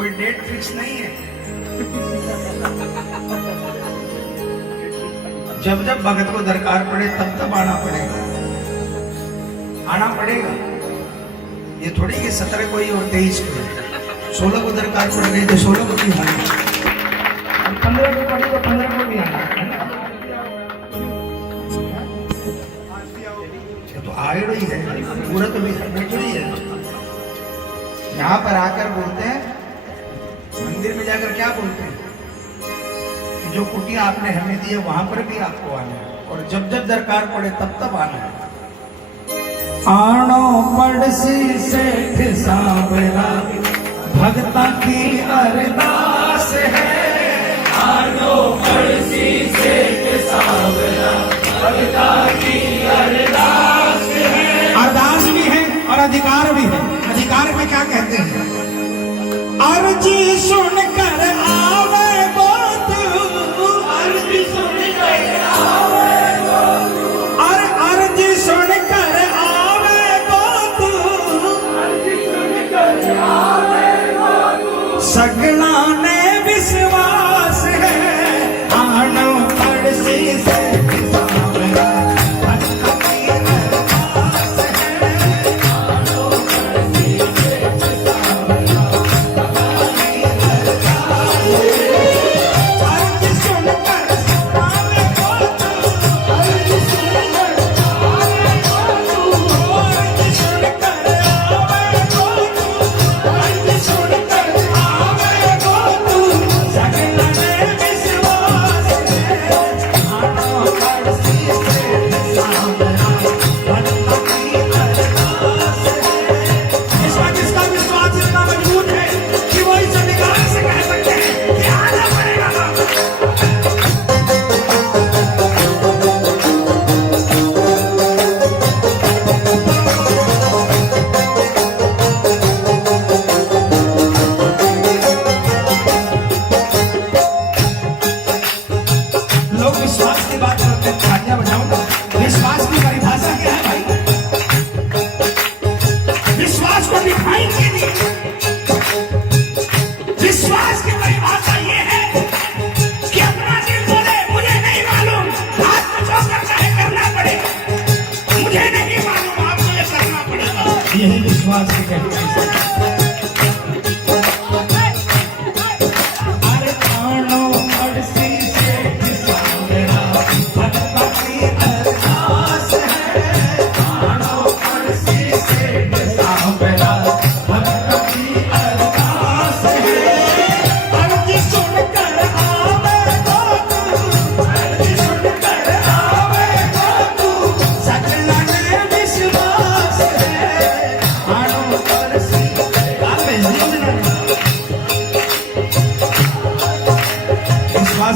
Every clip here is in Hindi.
कोई डेट फिक्स नहीं है। जब जब भगत को दरकार पड़े तब तब आना पड़ेगा, आना पड़ेगा। ये थोड़ी कि 17 को ही और 23 को, 16 को दरकार पड़ गई तो 16 को भी आना, 15 को पड़ी तो 15 को भी आना। तो आए ही है, पूरा तो भी बैठो ही है। यहाँ पर आकर बोलते हैं, मंदिर में जाकर क्या बोलते हैं कि जो कुटिया आपने हमें दी है वहां पर भी आपको आना है, और जब जब दरकार पड़े तब तब आना है। आनो पड़सी सेठ सांवरा भगता की अरदास है, आनो पड़सी सेठ सांवरा भगता की अरदास है। अरदास भी है और अधिकार भी है। अधिकार में क्या कहते हैं? अर्जी सुनकर आवे बात, अर्जी सुनकर आवे बात, अर्जी सुनकर आवे बात, अर्जी सुनकर आवे बात, सगला ने विश्वास है, आनो पड़सी से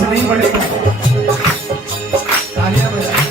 नहीं बढ़ेगा। तालियां बजाएं।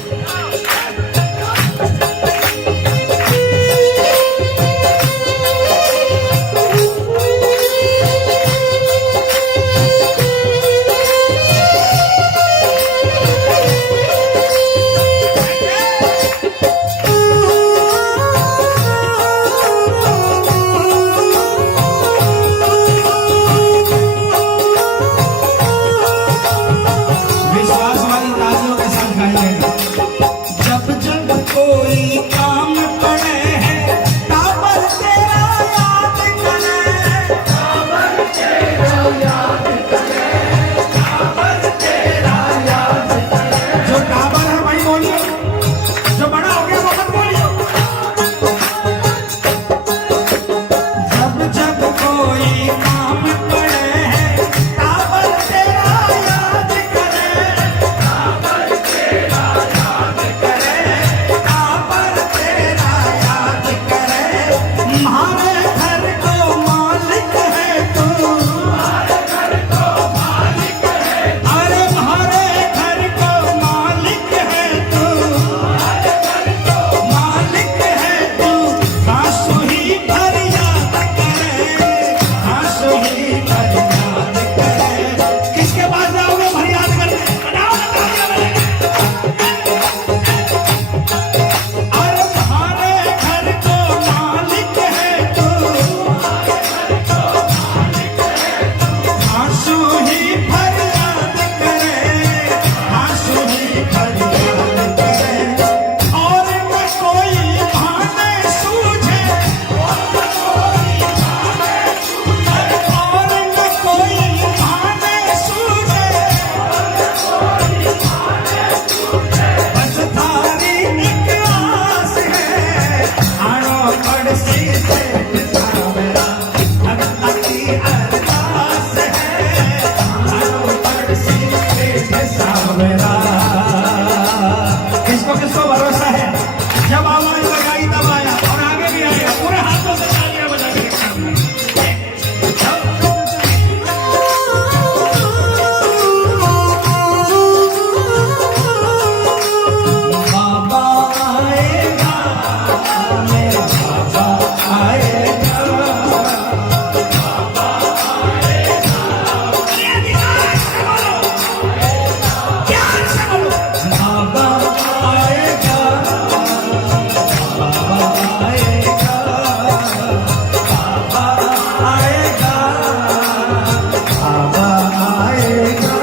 आएगा, बाबा आएगा।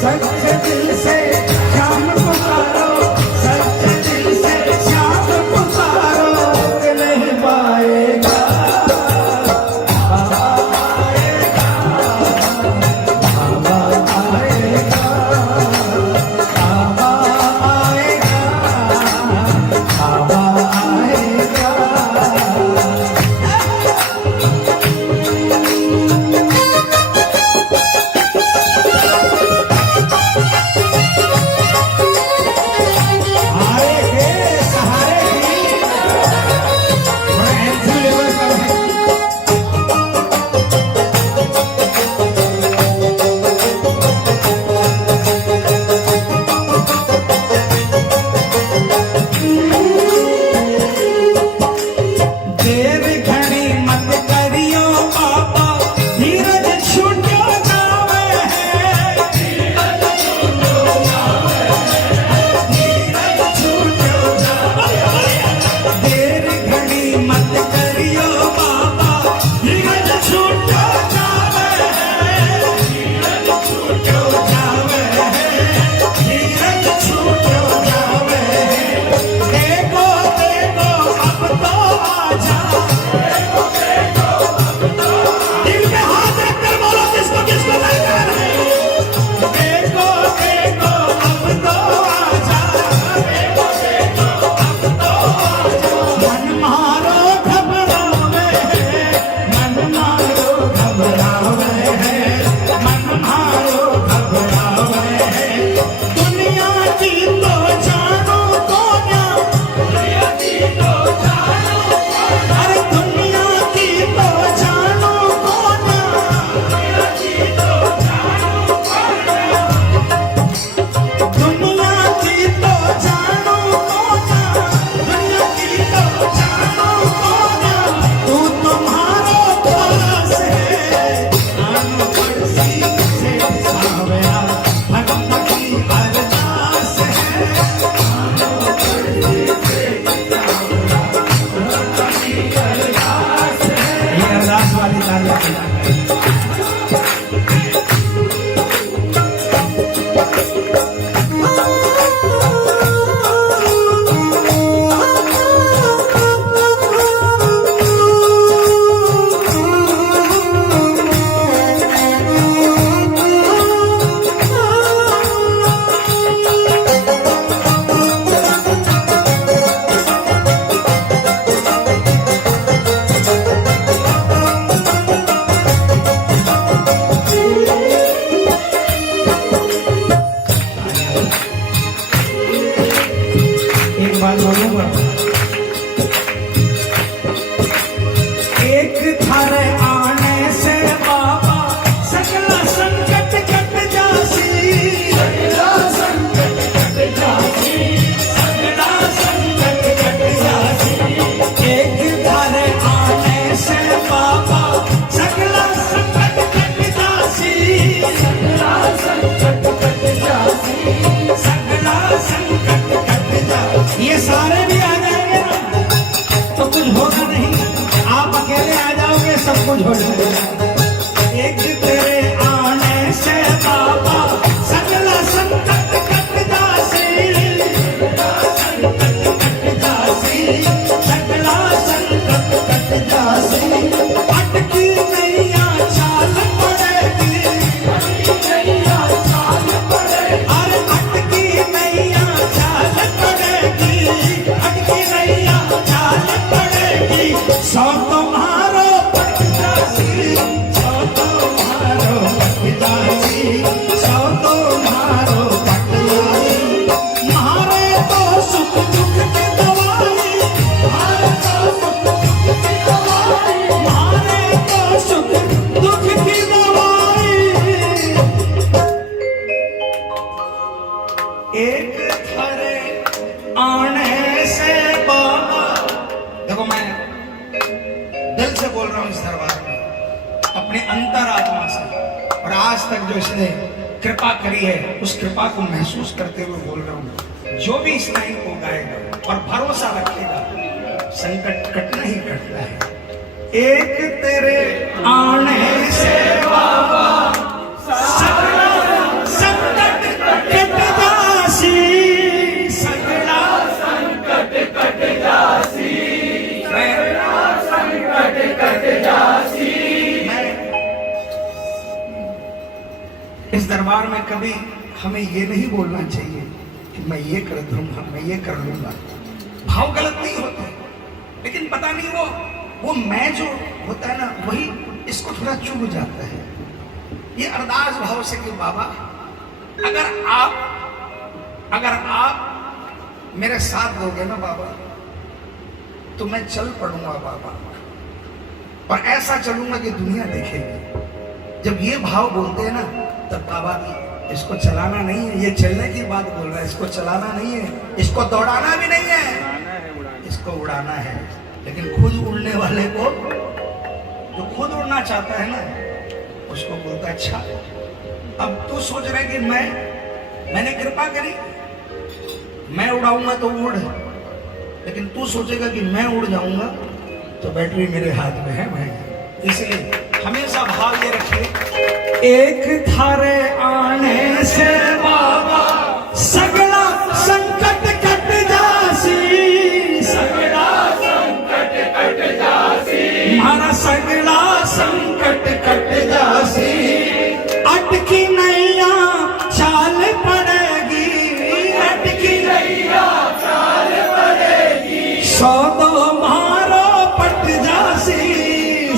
सच्चे दिल से श्याम पुकारो, सच्चे दिल से श्याम पुकारो, कि नहीं पाएगा, बाबा आएगा, बाबा आएगा, बाबा आएगा, बाबा आएगा। हारे के सहारे की बड़ा एंथी लेवल का है। देर घड़ी मत करियो बाबा, धीरज छूटो जावे है, धीरज छूटो जावे है। देर घड़ी मत करियो बाबा, धीरज छूटो जावे है, धीरज छूटो जावे है, धीरज छूटो जावे है। देखो देखो अब तो आजा, दिल में हाथ रखकर बोलो किसको किसको दरकार है। देखो देखो अब तो आजा, देखो देखो अब तो आजा। मन मारो घबरावे है, मन मारो घबरावे है, मन मारो घबरावे है। दुनिया की तो जानो कोन्या, दुनिया की तो जानो कोन्या, अरे दुनिया की तो जानो कोन्या, दुनिया की तो जानो कोन्या, दुनिया की तो जानो कोन्या, दुनिया की तो जानो कोन्या। तू तुम्हारो पास है, आनो पड़सी से सावया, भक्त की अरदास है, आनो पड़सी से सावया, भक्त की अरदास है। ये अरदास वाली तालियां बजाएं। एक बात बोलूंगा, एक थारे आने से बाबा सकला संकट कट जासी, सकला संकट कट जासी, सकला संकट कट जासी। एक थारे आने से बाबा सकला संकट कट जासी, सकला संकट कट जासी, सकला संकट कट जासी। ये सारे भी आ जाएंगे ना तो कुछ होगा नहीं, आप अकेले आ जाओगे सब कुछ हो जाएगा। एक तेरे आने से बाबा सकला संकट कट जासी, सकला संकट कट जासी, सकला संकट कट जासी। अटकी नैया चाल पड़ेगी, अटकी नैया चाल पड़ेगी, अरे अटकी नैया चाल पड़ेगी, अटकी नैया चाल पड़ेगी। सौ तुम्हारो पट जासी, सौ तुम्हारो पट जासी, सौ तुम्हारो पट जासी। मारे तो सुख दुख की दवाई, मारे तो सुख दुख की दवाई, मारे तो सुख दुख की दवाई। एक थारे आने से बाबा, देखो मैं दिल से बोल रहा हूं इस दरबार में, अपने अंतरात्मा से, और आज तक जो इसने कृपा करी है उस कृपा को महसूस करते हुए बोल रहा हूं। जो भी इस लाइन को गाएगा और भरोसा रखेगा, संकट कटना ही कटना है। एक तेरे आने से बाबा सगला संकट कट जासी, सगला संकट कट जासी, सगला संकट कट जासी। इस दरबार में कभी हमें ये नहीं बोलना चाहिए कि मैं ये कर दूंगा, मैं ये कर लूंगा। भाव गलत नहीं होते, लेकिन पता नहीं वो मैं जो होता है ना, वही इसको थोड़ा चुभ जाता है। ये अरदास भाव से कि बाबा अगर आप मेरे साथ दोगे ना बाबा, तो मैं चल पड़ूंगा बाबा, और ऐसा चलूंगा कि दुनिया देखेगी। जब ये भाव बोलते हैं ना, तब बाबा इसको चलाना नहीं है, ये चलने की बात बोल रहा है, इसको चलाना नहीं है, इसको दौड़ाना भी नहीं है, इसको उड़ाना है। लेकिन खुद उड़ने वाले को, जो खुद उड़ना चाहता है ना, उसको बोलता है अच्छा अब तू सोच रहा है कि मैंने कृपा करी, मैं उड़ाऊंगा तो उड़, लेकिन तू सोचेगा कि मैं उड़ जाऊंगा तो बैटरी मेरे हाथ में है भाई। इसलिए हमेशा भाव ये रखिए, एक थारे आने से बाबा सगला संकट कट जासी, सगला संकट कट जासी, मारा सगला संकट कट जासी। अटकी नैया चाल पड़ेगी, अटकी नैया चाल पड़ेगी, सौ दो मारो पट जासी,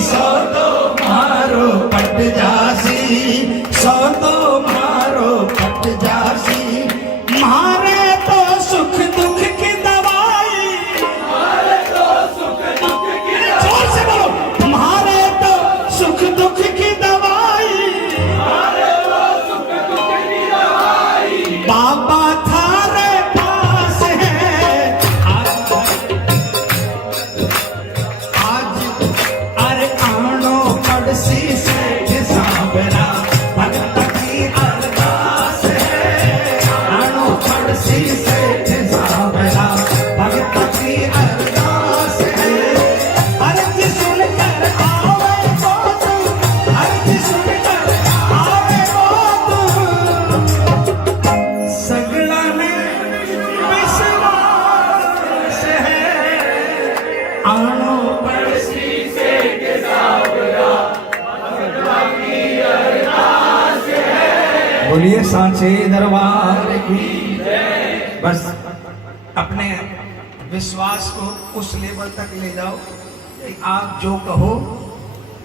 सौ दो मारो पट जासी, सौ दो मारो पट जासी। मारे तो सुख दुख की दवाई, मारे तो सुख दुख की, जोर से बोलो, मारे तो सुख दुख की दवाई, मारे तो सुख दुख की दवाई, बाबा थारे पास है आज, अरे आनो पड़सी सेठ सांबरा, भगत की अरदास है, आनो पड़सी सेठ सांबरा, भगत की अरदास है। अर्ज सुनकर आवे वो तू, अर्ज सुनकर आवे वो तू, सगला में विश्वास है, आनो पड़सी सेठ सांबरा, बोलिए सांचे दरबार की। बस अपने विश्वास को उस लेवल तक ले जाओ कि आप जो कहो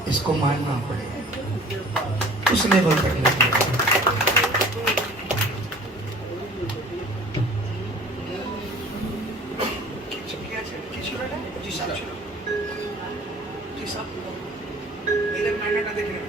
इसको मानना पड़ेगा, उस लेवल तक ले जाओ। जी साहब, जी साहब, इधर गाना का देखिए।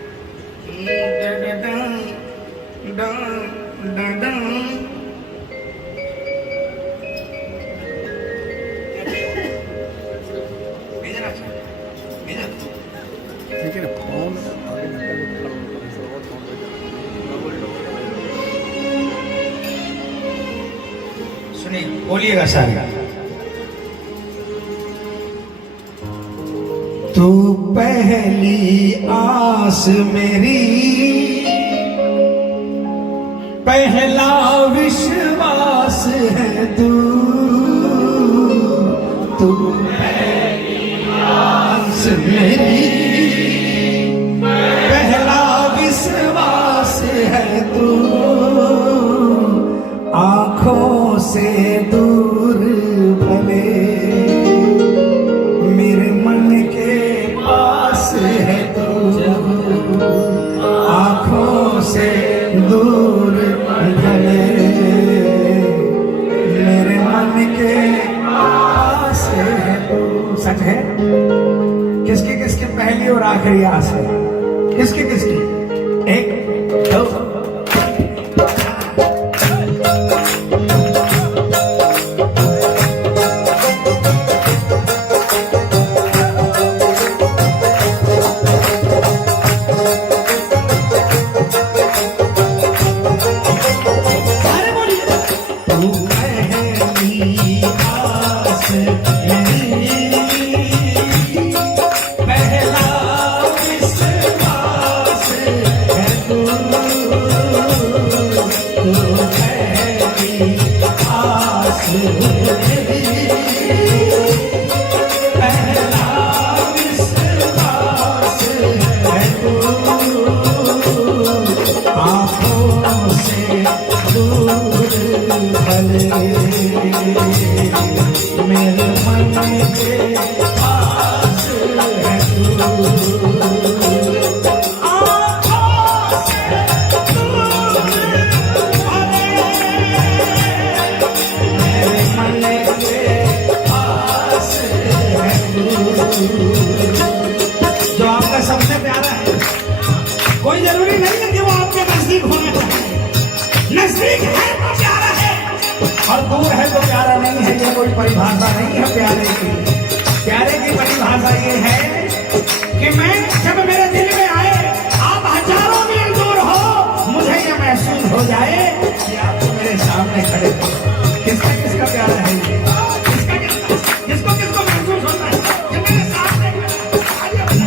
सुनिए, बोलिएगा सारे। तू पहली आस मेरी, पहला विश्वास है तू पहली आस मेरी, पहला विश्वास है तू, आंखों से दूर भले मेरे मन के पास है तू, आंखों से दूर भले मेरे मन के पास है तू। सच है, किसकी किसकी पहली और आखिरी आस है? किसकी किसकी? एक दो पहला से प्यारा है। कोई जरूरी नहीं है कि वो आपके नजदीक होना चाहिए, नजदीक है तो प्यारा है और दूर है तो प्यारा नहीं है। ये कोई परिभाषा नहीं है प्यारे की। प्यारे की परिभाषा ये है कि मैं जब मेरे दिल में आए, आप हजारों मील दूर हो, मुझे ये महसूस हो जाए कि आप तो मेरे सामने खड़े हो। किसका किसका प्यारा है ये? किसका किसका, किसको किसको महसूस होता है कि मेरे सामने खड़े हो?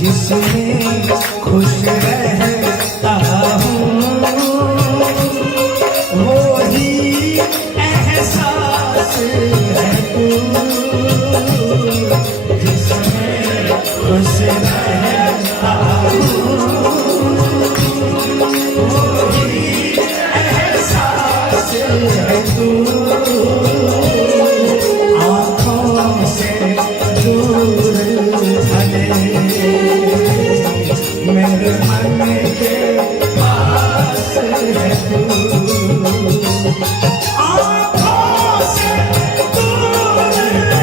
जिसमें खुश रहता हूँ वो ही एहसास है तू, जिसमें खुश रहता हूँ वो ही एहसास है तू, आँखों से दूर भले मेरे मन के पास है तू, आँखों से दूर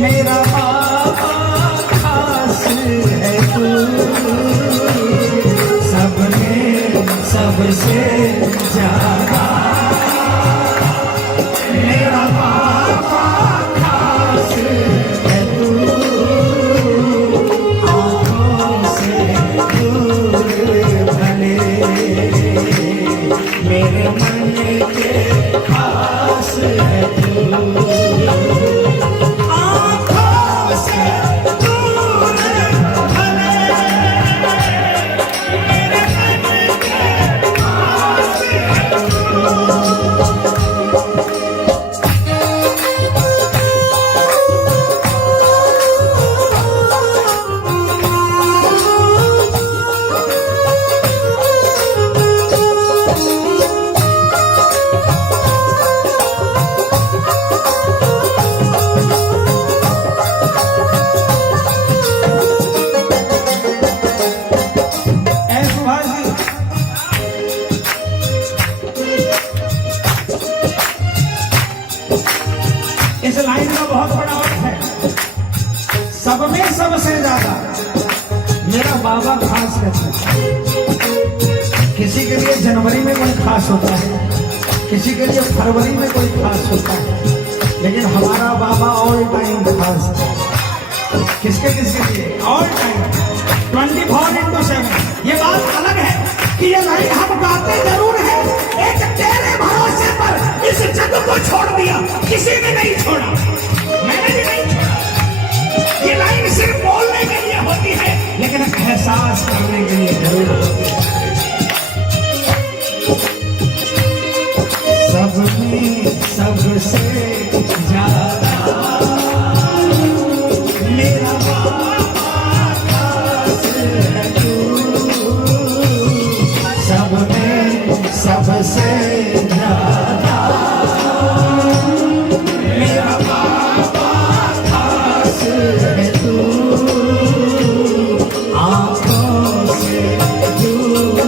मेरा बाबा खास है तू, सब में सबसे ज्यादा। मेरा बाबा खास है तू, आँखों से दूर भले, मेरे मन के खास है तू। इस लाइन का बहुत बड़ा अर्थ है, सब में सबसे ज्यादा मेरा बाबा खास रहता है। किसी के लिए जनवरी में कोई खास होता है, किसी के लिए फरवरी में कोई खास होता है, लेकिन हमारा बाबा ऑल टाइम खास है। किसके किसके लिए? All time 24/7। ये बात अलग है कि ये लाइन हम गाते जरूर है, एक तेरे भरोसे पर इस जग को छोड़ दिया, किसी ने नहीं छोड़ा, मैंने भी नहीं छोड़ा। ये लाइन सिर्फ बोलने के लिए होती है, लेकिन एहसास करने के लिए जरूर होती है। सब में सबसे ज्यादा मेरा बाबा खास है तू, सब में सबसे ज्यादा मेरा बाबा खास है तू, आँखों से दूर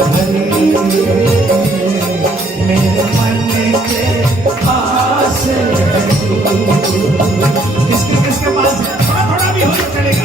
भले, मेरे मन के पास है तू। किसके किसके पास है? थोड़ा थोड़ा भी हो तो चलेगा।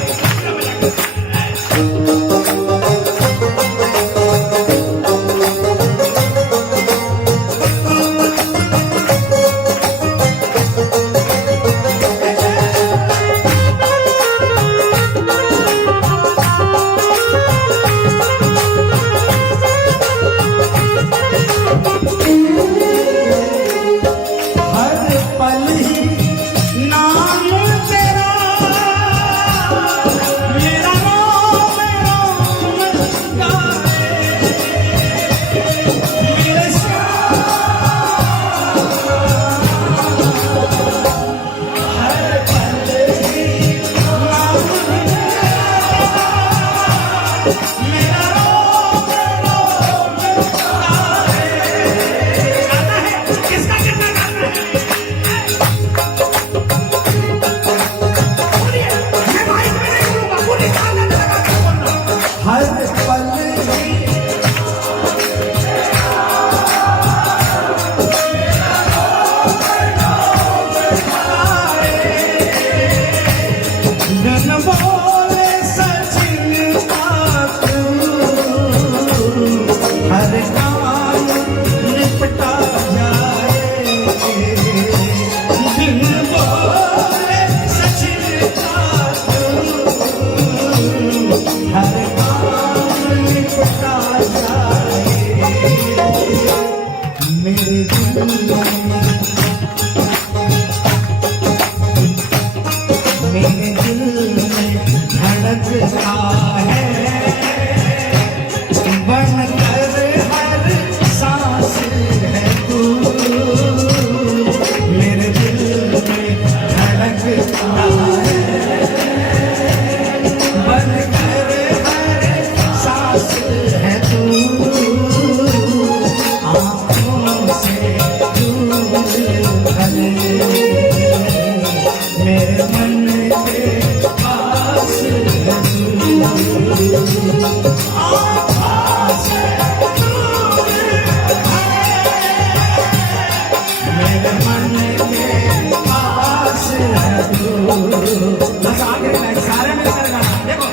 मेरे मन के पास है तू। बस आगे सारे मिलकर गाना, देखो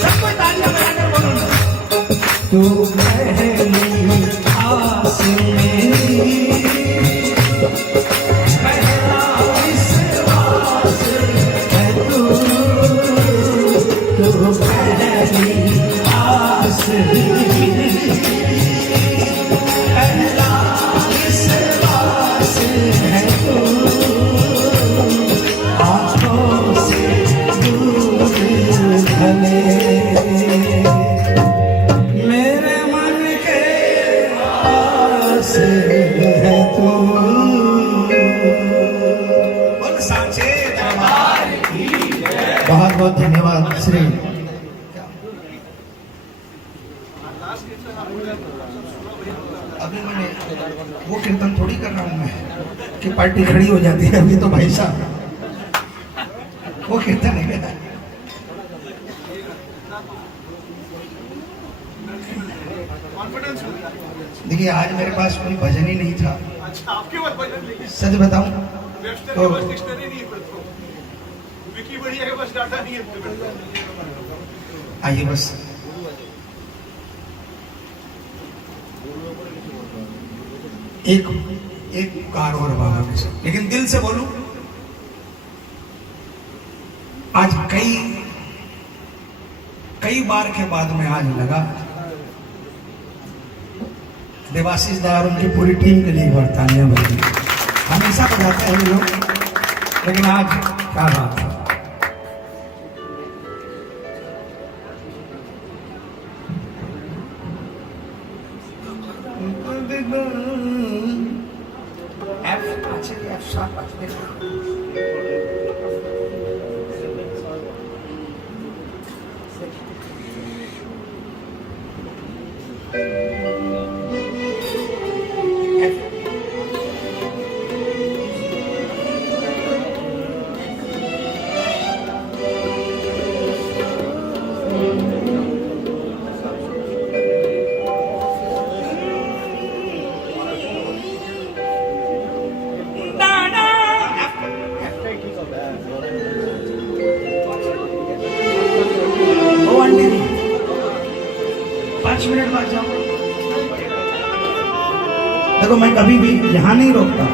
सबको तालियां बजाकर बोलो ना। तू पहली आस मेरी, पहला विश्वास है तू पहली आस मेरी, पहला विश्वास है तू, आँखों से दूर भले मेरे मन के पास है तू। बोल सांचे दरबार की जय। बहुत बहुत धन्यवाद श्री। अभी मैंने वो कीर्तन थोड़ी कर रहा हूँ मैं कि पार्टी खड़ी हो जाती है, अभी तो भाई साहब वो कीर्तन है। देखिए आज मेरे पास कोई भजन ही नहीं था। सच बताऊं तो आइए बस एक कार और बाबा के साथ, लेकिन दिल से बोलूं आज कई बार के बाद में आज लगा देवाशीष दा और उनकी पूरी टीम के लिए तालियां बजाई। हमेशा बजाते हैं लोग, लेकिन आज क्या बात है। देखो मैं कभी भी यहाँ नहीं रोकता,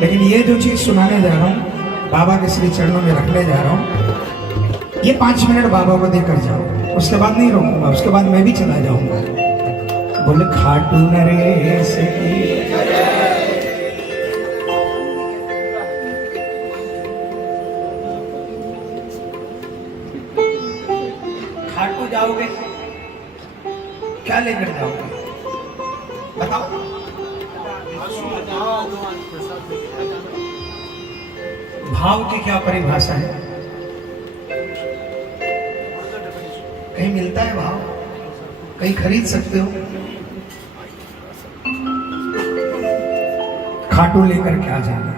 लेकिन ये जो चीज सुनाने जा रहा हूँ बाबा के श्री चरणों में रखने जा रहा हूँ, ये 5 मिनट बाबा को देकर जाओ, उसके बाद नहीं रोकूंगा, उसके बाद मैं भी चला जाऊंगा। बोले खाटू नरेश की खाटू जाओगे क्या लेकर जाओगे बताओ। भाव की क्या परिभाषा है? कहीं मिलता है भाव? कहीं खरीद सकते हो? खाटू लेकर क्या जाना?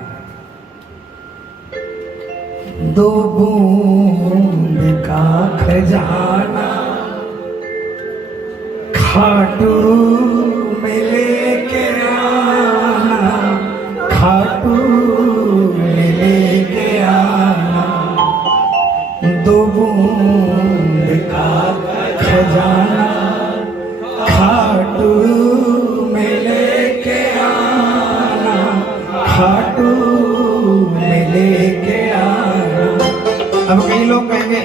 2 बूंद का खजाना खाटू में लेके आना, खाटू में लेके आना, 2 बूंद का खजाना खाटू में लेके आना, खाटू में लेके आना। अब कई लोग कहेंगे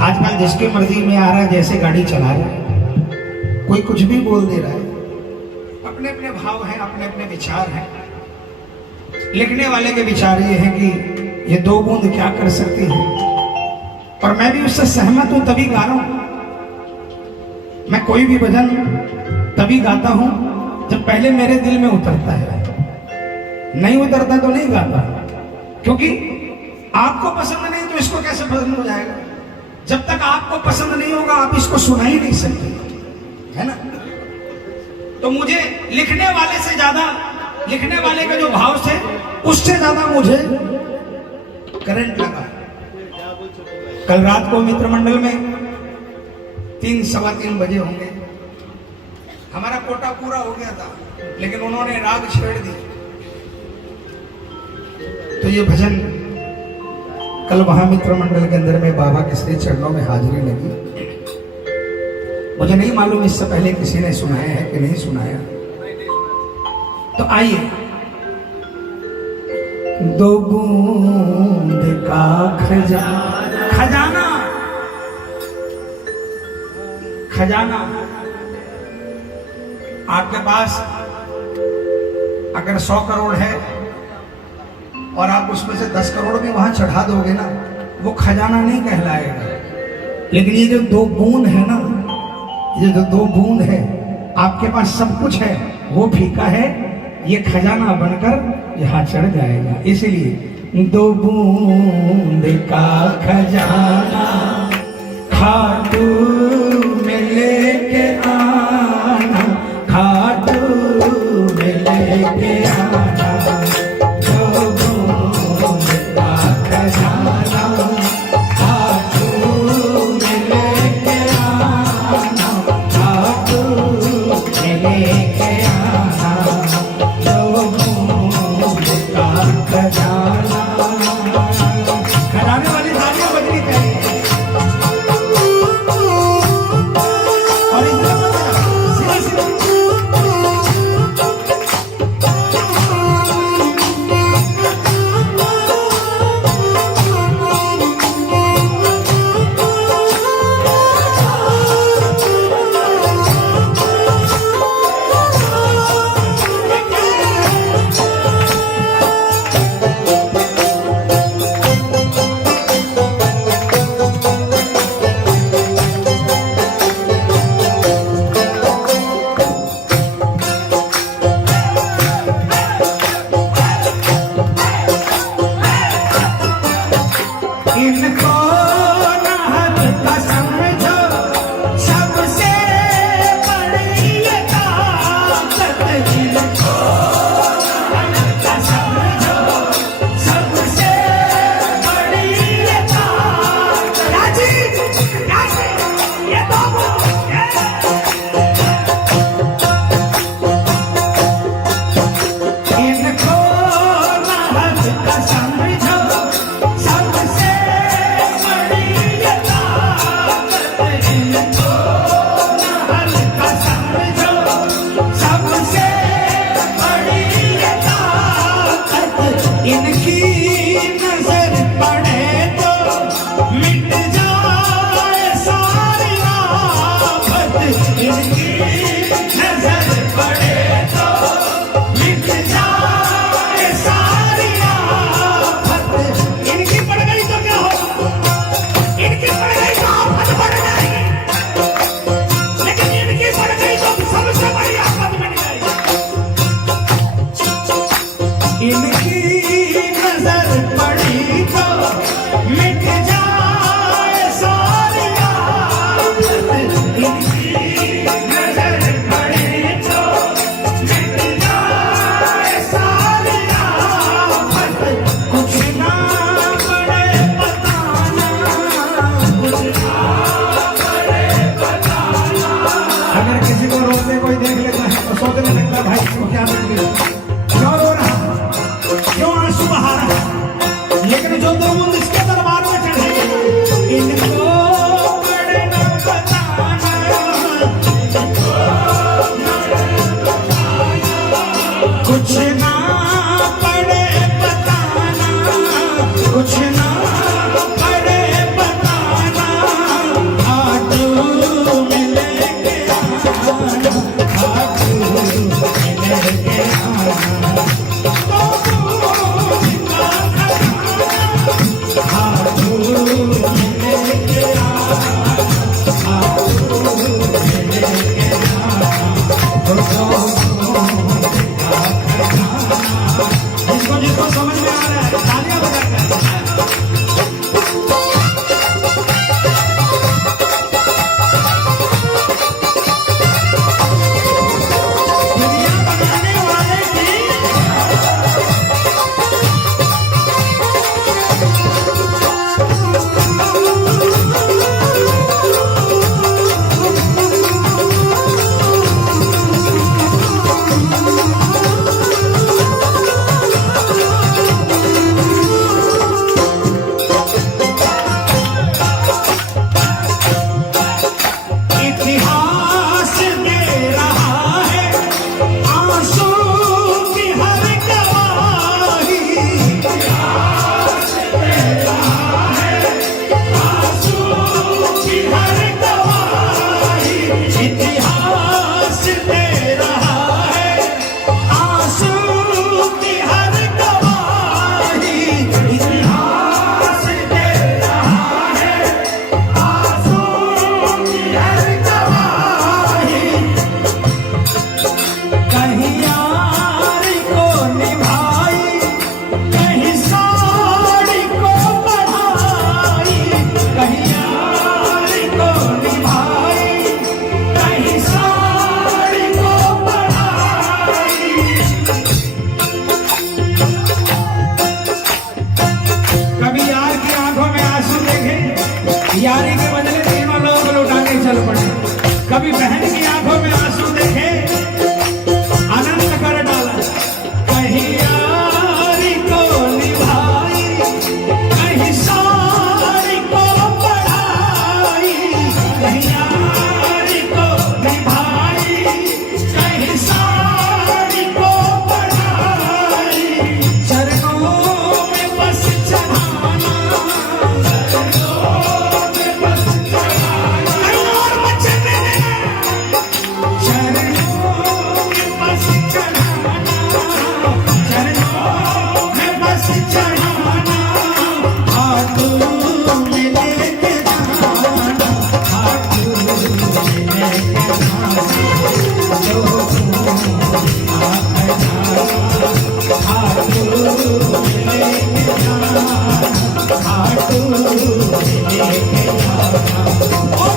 आजकल जिसकी मर्जी में आ रहा है, जैसे गाड़ी चला रहा है, कोई कुछ भी बोल दे रहा है। अपने अपने भाव हैं, अपने अपने विचार हैं। लिखने वाले के विचार ये है कि ये 2 बूंद क्या कर सकती है, और मैं भी उससे सहमत हूं, तभी गा रहा हूं। मैं कोई भी भजन तभी गाता हूं जब पहले मेरे दिल में उतरता है, नहीं उतरता तो नहीं गाता, क्योंकि आपको पसंद नहीं तो इसको कैसे पसंद हो जाएगा। जब तक आपको पसंद नहीं होगा आप इसको सुना ही नहीं सकते, है ना। तो मुझे लिखने वाले से ज्यादा, लिखने वाले का जो भाव थे उससे ज्यादा मुझे करंट लगा। कल रात को मित्र मंडल में 3 सवा 3 बजे होंगे, हमारा कोटा पूरा हो गया था, लेकिन उन्होंने राग छेड़ दी। तो ये भजन कल महामित्र मंडल के अंदर में बाबा के श्री चरणों में हाजिरी लगी। मुझे नहीं मालूम इससे पहले किसी ने सुनाया है कि नहीं सुनाया। तो आइए, दो बूंद का खजाना खजाना आपके पास अगर 100 करोड़ है और आप उसमें से 10 करोड़ भी वहां चढ़ा दोगे ना, वो खजाना नहीं कहलाएगा। लेकिन ये जो 2 बूंद है ना, ये जो 2 बूंद है, आपके पास सब कुछ है, वो फीका है, ये खजाना बनकर यहाँ चढ़ जाएगा। इसलिए 2 बूंद का खजाना खाटू में लेके आना, खाटू में लेके आना, 2 बूंद का खजाना खाटू में लेके आना, खाटू में लेके आना, 2 बूंद का खजाना। खजाने वाली तालियां बजनी चाहिए। हाँ कभी बहन की आंखों में आंसू देखे आनंद कर डाला। कहीं यारी को निभाई, कहीं सारी को पढ़ाई, कहीं यारी को निभाई, कहीं सारी को पढ़ाई, चरणों में बस चढ़ाना, चरणों में बस चढ़ाना, और बचन चरणों में बस चढ़ाना, चरणों में बस चढ़ाना, हाथों में लेके जाना, हाथों में लेके जाना, जो हाथों में लेके जाना, हाथों में लेके जाना, ओ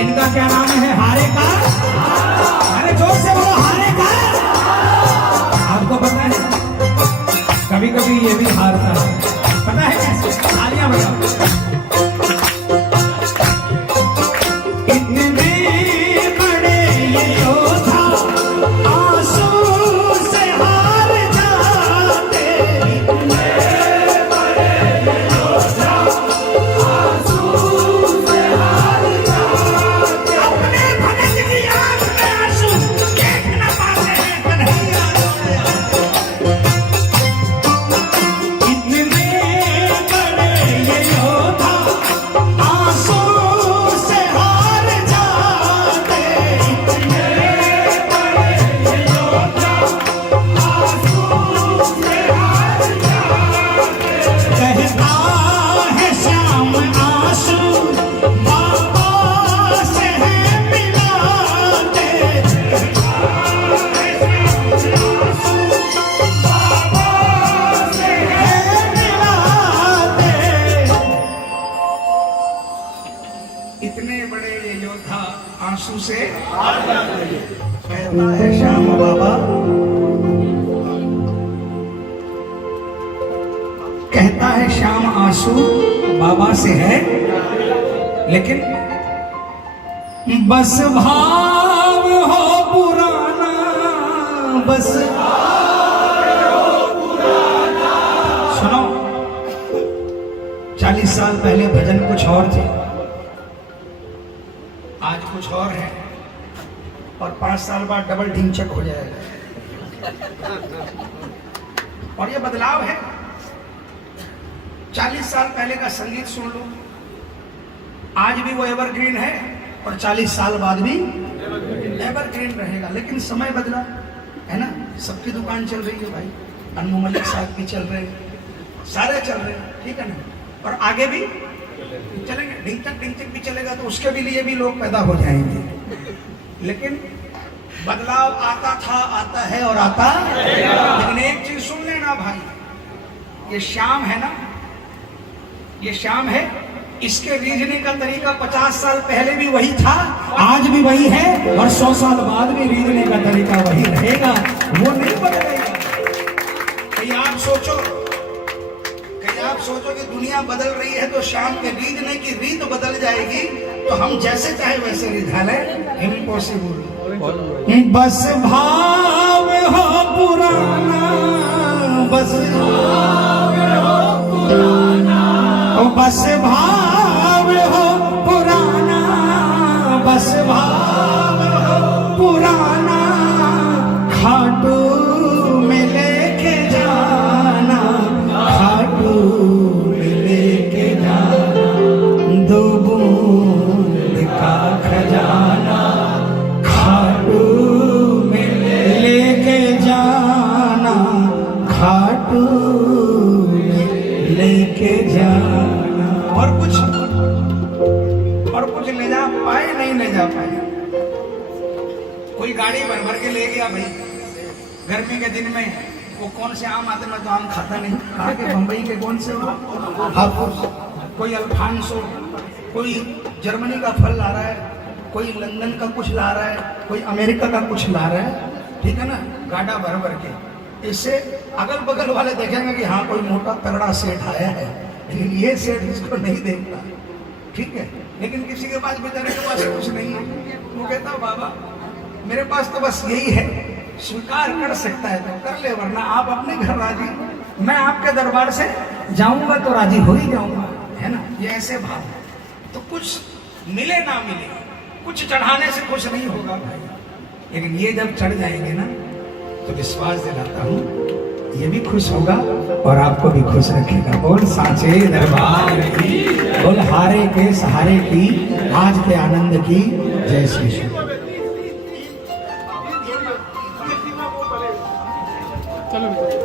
इनका क्या नाम है? हारे का। अरे जोर से बोलो, हारे का। आपको पता है कभी कभी ये भी हारता है, पता है कैसे? तालियां बजाओ। इतने बड़े ये योद्धा आंसू से हार जाते, इतने बड़े ये योद्धा आंसू से हार जाते, अपने भगत की आंख में आंसू देख न पाते हैं कन्हैया। इतने बड़े ये योद्धा आंसू से हार जाते, इतने बड़े ये योद्धा आंसू से हार जाते। कहता है श्याम आंसू बाबा से है मिलाते, कहता है श्याम आंसू बाबा से है मिलाते। इतने बड़े ये योद्धा आंसू से कहता है श्याम बाबा, कहता है श्याम आंसू बाबा से है, लेकिन बस भाव हो पुराना, बस सुनो, 40 साल पहले भजन कुछ और थे, आज कुछ और है, और 5 साल बाद डबल ढिंचक हो जाएगा। और ये बदलाव है। 40 साल पहले का संगीत सुन लो, आज भी वो एवरग्रीन है और 40 साल बाद भी एवरग्रीन रहेगा। लेकिन समय बदला है ना, सबकी दुकान चल रही है भाई, अनु मलिक साहब भी चल रहे हैं, सारे चल रहे हैं, ठीक है ना, और आगे भी चलेंगे। ढिंचक भी चलेगा तो उसके भी लिए भी लोग पैदा हो जाएंगे। लेकिन बदलाव आता था, आता है और आता, लेकिन एक चीज सुन लेना भाई, ये श्याम है ना, ये श्याम है, इसके रीझने का तरीका 50 साल पहले भी वही था, आज भी वही है, और 100 साल बाद भी रीझने का तरीका वही रहेगा, वो नहीं बदलेगा। कहीं आप सोचो कि दुनिया बदल रही है तो श्याम के रीझने की रीत बदल जाएगी, तो हम जैसे चाहे वैसे रिझा लें, इम्पॉसिबल। बस भाव हो पुराना, बस भाव हो पुराना, बस भाव हो पुराना, बस भाव हो पुराना, खाटू में लेके जाना, खाटू में लेके जाना, दो बूंद का खजाना, खाटू में लेके जाना, खाटू में लेके जाना। और कुछ पाए नहीं ले जा पाए। कोई गाड़ी भर भर के ले गया भाई, गर्मी के दिन में वो कौन से आम आते, मैं तो आम खाता नहीं, कहा के बम्बई के कौन से हापुस, कोई अल्फांसो, कोई जर्मनी का फल ला रहा है, कोई लंदन का कुछ ला रहा है, कोई अमेरिका का कुछ ला रहा है, ठीक है ना, गाड़ा भर भर के। इससे अगल बगल वाले देखेंगे कि हाँ कोई मोटा तगड़ा सेठ आया है, लेकिन ये सेठ इसको नहीं देखता, ठीक है। लेकिन किसी के पास बेचारे के पास कुछ नहीं है, वो कहता बाबा मेरे पास तो बस यही है, स्वीकार कर सकता है तो कर ले, वरना आप अपने घर राजी, मैं आपके दरबार से जाऊंगा तो राजी हो ही जाऊंगा, है ना। ये ऐसे भाव है। तो कुछ मिले ना मिले, कुछ चढ़ाने से खुश नहीं होगा भाई, लेकिन ये जब चढ़ जाएंगे ना तो विश्वास दिलाता हूं ये भी खुश होगा और आपको भी खुश रखेगा। बोल सांचे दरबार की, बोल हारे के सहारे की, आज के आनंद की, जय श्री कृष्ण। चलो